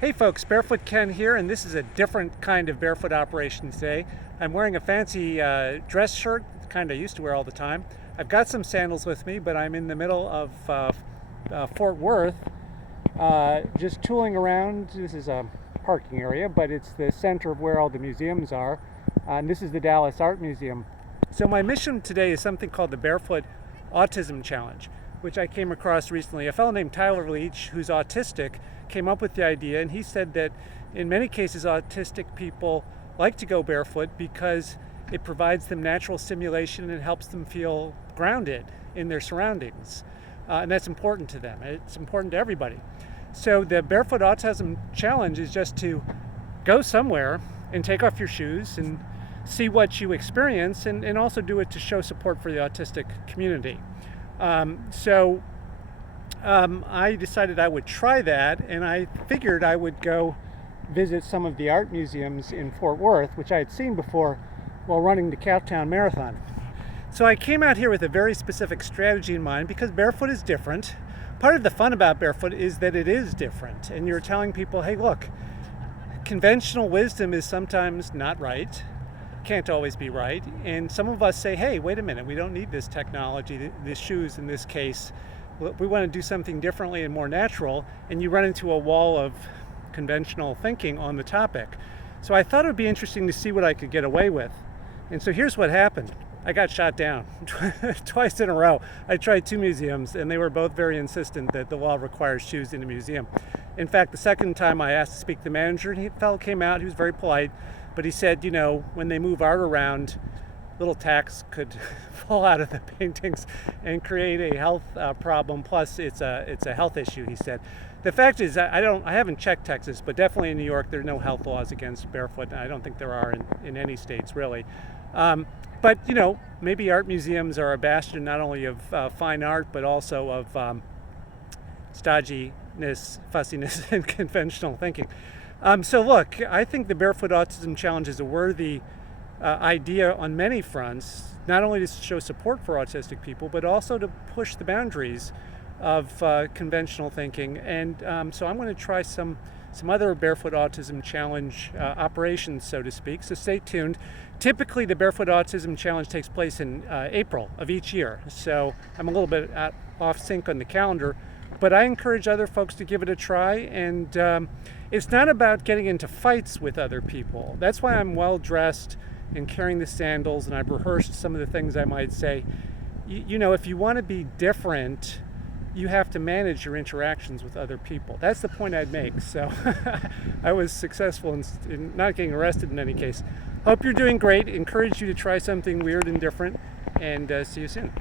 Hey folks, Barefoot Ken here, and this is a different kind of barefoot operation today. I'm wearing a fancy dress shirt, the kind I used to wear all the time. I've got some sandals with me, but I'm in the middle of Fort Worth, just tooling around. This is a parking area, but it's the center of where all the museums are. And this is the Dallas Art Museum. So my mission today is something called the Barefoot Autism Challenge, which I came across recently. A fellow named Tyler Leach, who's autistic, came up with the idea, and he said that in many cases autistic people like to go barefoot because it provides them natural stimulation and helps them feel grounded in their surroundings. And that's important to them. It's important to everybody. So the Barefoot Autism Challenge is just to go somewhere and take off your shoes and see what you experience, and also do it to show support for the autistic community. I decided I would try that, and I figured I would go visit some of the art museums in Fort Worth, which I had seen before while running the Cowtown Marathon. So I came out here with a very specific strategy in mind because barefoot is different. Part of the fun about barefoot is that it is different, and you're telling people, hey look, conventional wisdom is sometimes not right, can't always be right, and some of us say, hey, wait a minute, we don't need this technology, the shoes in this case. We want to do something differently and more natural, and you run into a wall of conventional thinking on the topic. So I thought it would be interesting to see what I could get away with. And so here's what happened. I got shot down twice in a row. I tried two museums, and they were both very insistent that the law requires shoes in a museum. In fact, the second time I asked to speak to the manager, and the fellow came out, he was very polite, but he said, you know, when they move art around, little tacks could fall out of the paintings and create a health problem. Plus, it's a health issue, he said. The fact is, I haven't checked Texas, but definitely in New York, there are no health laws against barefoot. I don't think there are in any states, really. But, you know, maybe art museums are a bastion not only of fine art, but also of stodginess, fussiness, and conventional thinking. So look, I think the Barefoot Autism Challenge is a worthy idea on many fronts, not only to show support for autistic people, but also to push the boundaries of conventional thinking. And so I'm going to try some other Barefoot Autism Challenge operations, so to speak. So stay tuned. Typically, the Barefoot Autism Challenge takes place in April of each year. So I'm a little bit off sync on the calendar, but I encourage other folks to give it a try. And it's not about getting into fights with other people. That's why I'm well dressed and carrying the sandals, and I've rehearsed some of the things I might say. You know, if you want to be different, you have to manage your interactions with other people. That's the point I'd make. So I was successful in not getting arrested in any case. Hope you're doing great. Encourage you to try something weird and different, and see you soon.